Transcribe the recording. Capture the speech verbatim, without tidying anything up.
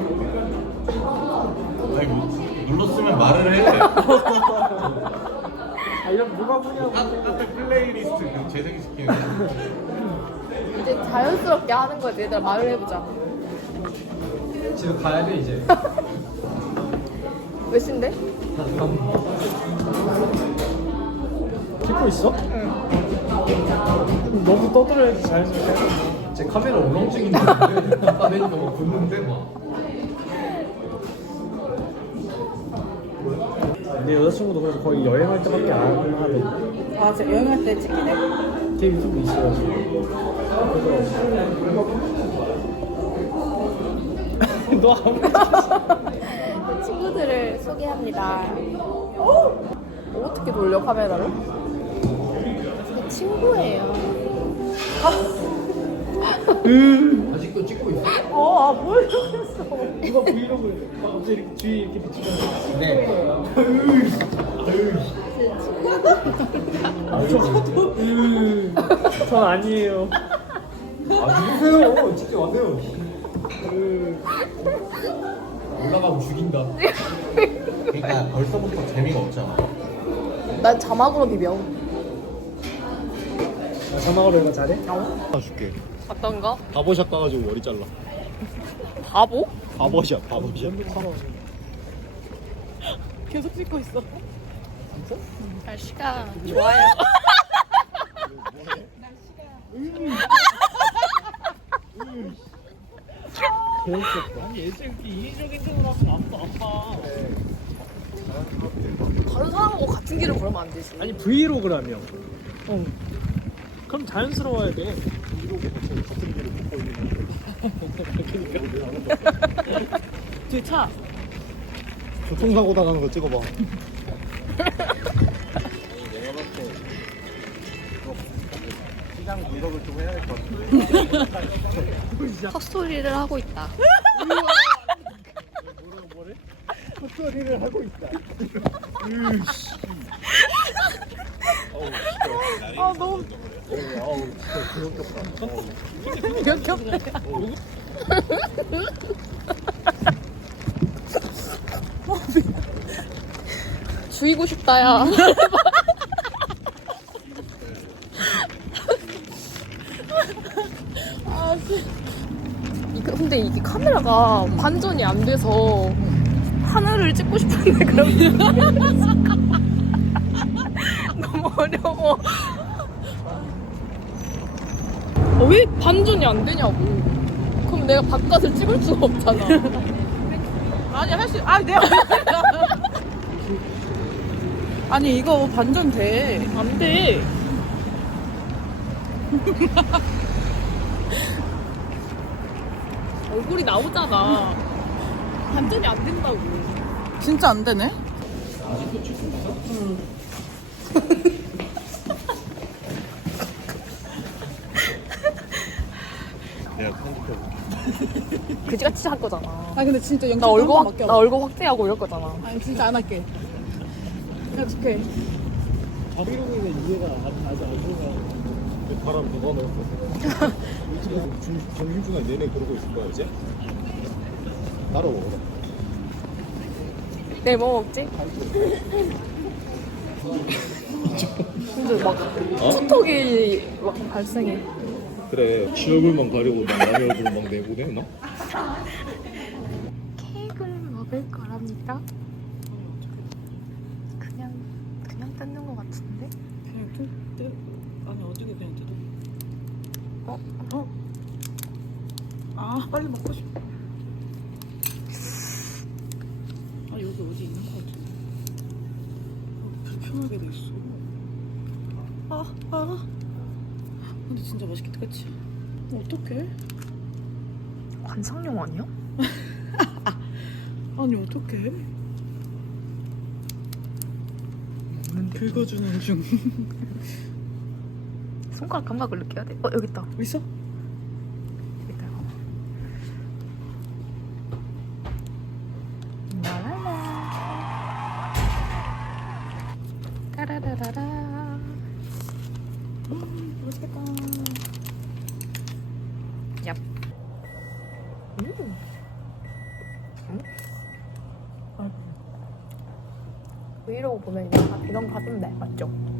아니 뭐 눌렀으면 말을 해. 아 이런 뭐가 뭐냐고. 카페 플레이리스트 그 재생시키는 거. 이제 자연스럽게 하는 거야. 얘들아 말을 해보자. 집에 가야 돼 이제. 몇 시인데? 찍고 있어? 응. 너무 떠들어야지 자연스럽게. 제 카메라 울렁증인데 화면이 너무 붓는데 막. 내 여자친구도 그래서 거의 여행할 때밖에 안 하던데. 아, 저 여행할 때 찍히네. 걔 유튜브 있어가지고. 그래서 너 아무리 친구들을 소개합니다. 어? 어떻게 돌려 카메라를? 제 친구예요. 아직도 찍고 있어? 어, 아, 뭘 그랬어. 누가 브이로그 갑자기 이렇게 뒤에 이렇게 비치면서. 네. 아, 저도. 전 아니에요. 아, 누구세요? 찍게 왔네요. 올라가면 죽인다. 그러니까 벌써부터 재미가 없잖아. 난 자막으로 비벼. 아, 자막으로 이거 잘해? 줄게. 어떤 거? 바보샵 가가지고 머리 잘라. 바보? 바보샵, 바보샵. 계속 찍고 있어. 날씨가 좋아요. 개웃겼다. 예전 이렇게 인위적인 쪽으로 하면 아파, 아파. 다른 사람하고 같은 길을 걸으면 안 되지. 아니, 브이로그라며. 어. 그럼 자연스러워야 돼. 뒤에 차. 교통사고 당하는 거 찍어봐. 시장 분석을 좀 해야 될 것 같은데. 헛소리를 하고 있다. 헛소리를 하고 있다. 아, 너무 아우, 진짜 귀엽겠다. 역겹네. 죽이고 싶다야. 아, 씨. 이거 근데 이게 카메라가 반전이 안 돼서 하늘을 찍고 싶은데 그럼 너무 어려워. 어, 왜 반전이 안 되냐고. 그럼 내가 바깥을 찍을 수가 없잖아. 아니, 할 수, 아, 내가. 아니, 이거 반전 돼. 안 돼. 얼굴이 나오잖아. 반전이 안 된다고. 진짜 안 되네? 내가 편집해볼게. 그지같이 할 거잖아. 아, 근데 진짜 영상 나 얼굴 확, 맡겨. 나 얼굴 확대하고 이럴 거잖아. 아니, 진짜 안 할게. 약속해. 브이로그는 이해가 안- 아직 안 되면. 바람 누가 넣었어? 지금 중- 점심시간 내내 그러고 있을 거야, 이제? 따로 먹어. 내일 뭐 먹지? 근데 막 투톡이 막 발생해. 그래, 지 얼굴만 가리고 막 남의 얼굴 막 내보내, 나? 케이크를 먹을 거랍니다. 그냥 그냥 뜯는 거 같은데? 그냥 뜯, 뜯. 아니, 어떻게 그냥 뜯어? 어? 어? 아, 빨리 먹고 싶어. 아, 여기 어디 있는 것 같은데. 어, 불편하게 돼 있어. 아, 아. 근데 진짜 맛있겠다, 그치? 어떡해? 관상용 아니야? 아니, 어떡해? 긁어주는 중. 손가락 감각을 느껴야 돼. 어 여기 있다. 있어? 여기 있다. 라라라. 따라라라라. 음, 맛있겠다. 얍. 음. 브이로그 보면 이런, 가- 이런 가던데 맞죠?